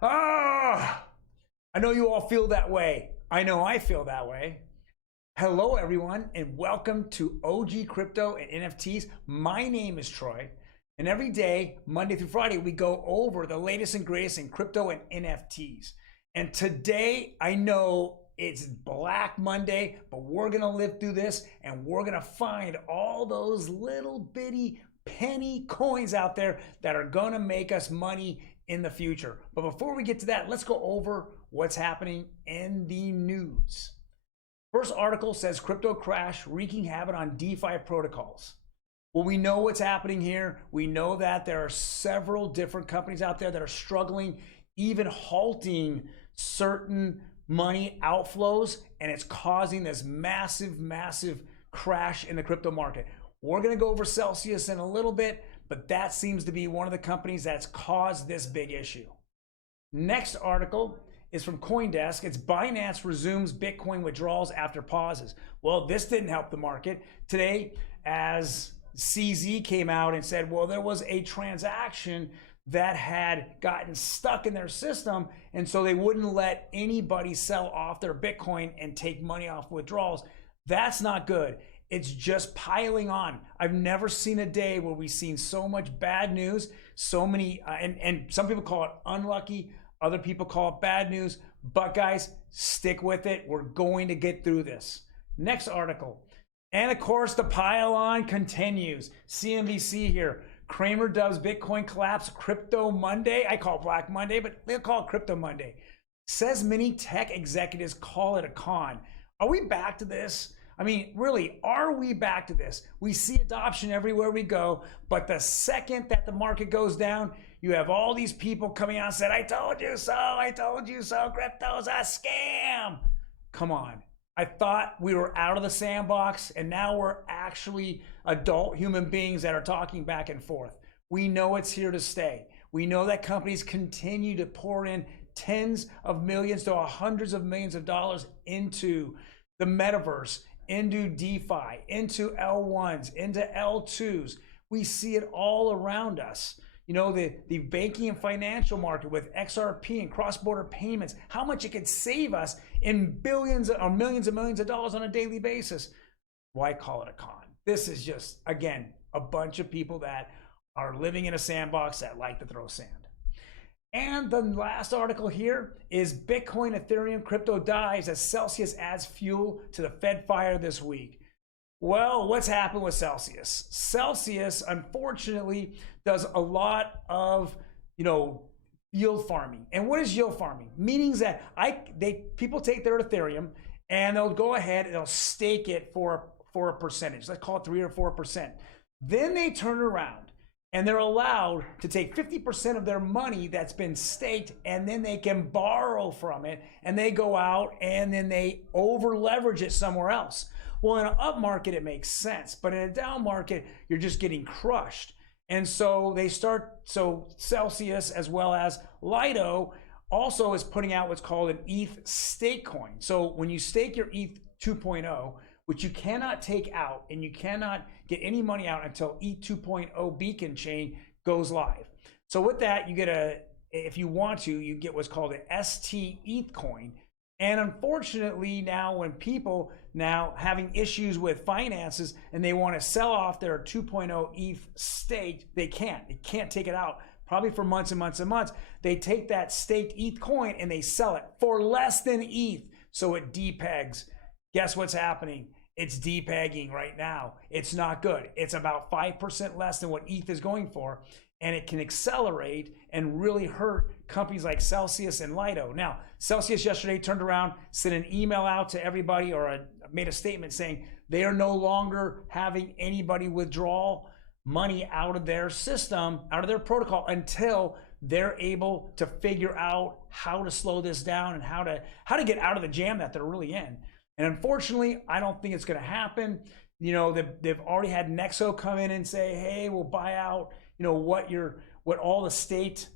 Ah, I know you all feel that way. I know I feel that way. Hello, everyone, and welcome to OG Crypto and NFTs. My name is Troy, and every day, Monday through Friday, we go over the latest and greatest in crypto and NFTs. And today, I know it's Black Monday, but we're gonna live through this, and we're gonna find all those little bitty penny coins out there that are gonna make us money in the future. But before we get to that, let's go over what's happening in the news. First article says crypto crash wreaking havoc on DeFi protocols. Well, we know what's happening here. We know that there are several different companies out there that are struggling, even halting certain money outflows, and it's causing this massive crash in the crypto market. We're going to go over Celsius in a little bit, but that seems to be one of the companies that's caused this big issue. Next article is from CoinDesk. It's Binance resumes Bitcoin withdrawals after pauses. Well, this didn't help the market. Today, as CZ came out and said, well, there was a transaction that had gotten stuck in their system, and so they wouldn't let anybody sell off their Bitcoin and take money off withdrawals. That's not good. It's just piling on. I've never seen a day where we've seen so much bad news, so many, and some people call it unlucky, other people call it bad news, but guys, stick with it. We're going to get through this. Next article. And of course, the pile on continues. CNBC here. Cramer dubs Bitcoin collapse Crypto Monday. I call it Black Monday, but they'll call it Crypto Monday. Says many tech executives call it a con. Are we back to this? I mean, really, are we back to this? We see adoption everywhere we go, but the second that the market goes down, you have all these people coming out and said, I told you so, crypto's a scam. Come on. I thought we were out of the sandbox, and now we're actually adult human beings that are talking back and forth. We know it's here to stay. We know that companies continue to pour in tens of millions to hundreds of millions of dollars into the metaverse, into DeFi, into L1s, into L2s. We see it all around us. You know, the banking and financial market with XRP and cross-border payments, how much it could save us in billions or millions and millions of dollars on a daily basis. Why call it a con? This is just, again, a bunch of people that are living in a sandbox that like to throw sand. And the last article here is Bitcoin, Ethereum, crypto dies as Celsius adds fuel to the Fed fire this week. Well, what's happened with Celsius? Celsius, unfortunately, does a lot of, yield farming. And what is yield farming? Meaning that people take their Ethereum and they'll go ahead and they'll stake it for a percentage. Let's call it 3 or 4%. Then they turn around and they're allowed to take 50% of their money that's been staked, and then they can borrow from it, and they go out and then they over leverage it somewhere else. Well, in an up market, it makes sense, but in a down market, you're just getting crushed. And so Celsius, as well as Lido, also is putting out what's called an ETH stake coin. So when you stake your ETH 2.0, which you cannot take out and you cannot get any money out until ETH 2.0 beacon chain goes live. So with that, you get if you want to, you get what's called an ST ETH coin. And unfortunately, now when people now having issues with finances and they want to sell off their 2.0 ETH stake, they can't. They can't take it out probably for months and months and months. They take that staked ETH coin and they sell it for less than ETH. So it depegs. Guess what's happening? It's depegging right now. It's not good. It's about 5% less than what ETH is going for, and it can accelerate and really hurt companies like Celsius and Lido. Now, Celsius yesterday turned around, sent an email out to everybody, or made a statement saying they are no longer having anybody withdraw money out of their system, out of their protocol, until they're able to figure out how to slow this down and how to get out of the jam that they're really in. And unfortunately, I don't think it's going to happen. They've already had Nexo come in and say, hey, we'll buy out, what all the state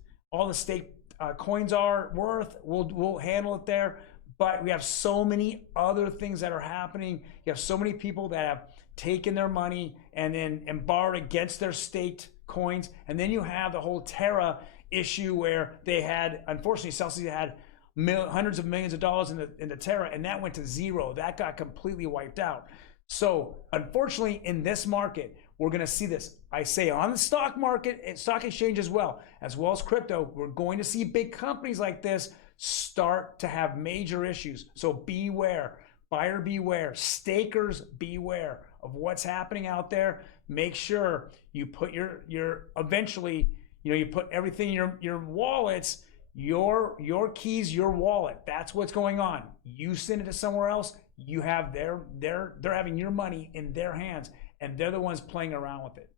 coins are worth. We'll handle it there. But we have so many other things that are happening. You have so many people that have taken their money and borrowed against their staked coins. And then you have the whole Terra issue where they had, unfortunately, Celsius had hundreds of millions of dollars in the Terra, and that went to zero. That got completely wiped out. So unfortunately, in this market, we're going to see this. I say on the stock market and stock exchange as well as crypto, we're going to see big companies like this start to have major issues. So beware, buyer beware, stakers beware of what's happening out there. Make sure you put your eventually, you put everything in your wallets, your keys, your wallet. That's what's going on. You send it to somewhere else, you have they're having your money in their hands, and they're the ones playing around with it.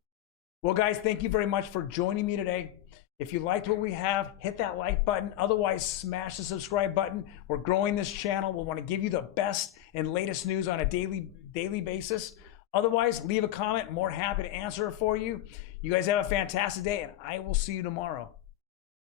Well, guys, thank you very much for joining me today. If you liked what we have, hit that like button. Otherwise, smash the subscribe button. We're growing this channel. We want to give you the best and latest news on a daily basis. Otherwise, leave a comment. More happy to answer it for you. You guys have a fantastic day, and I will see you tomorrow.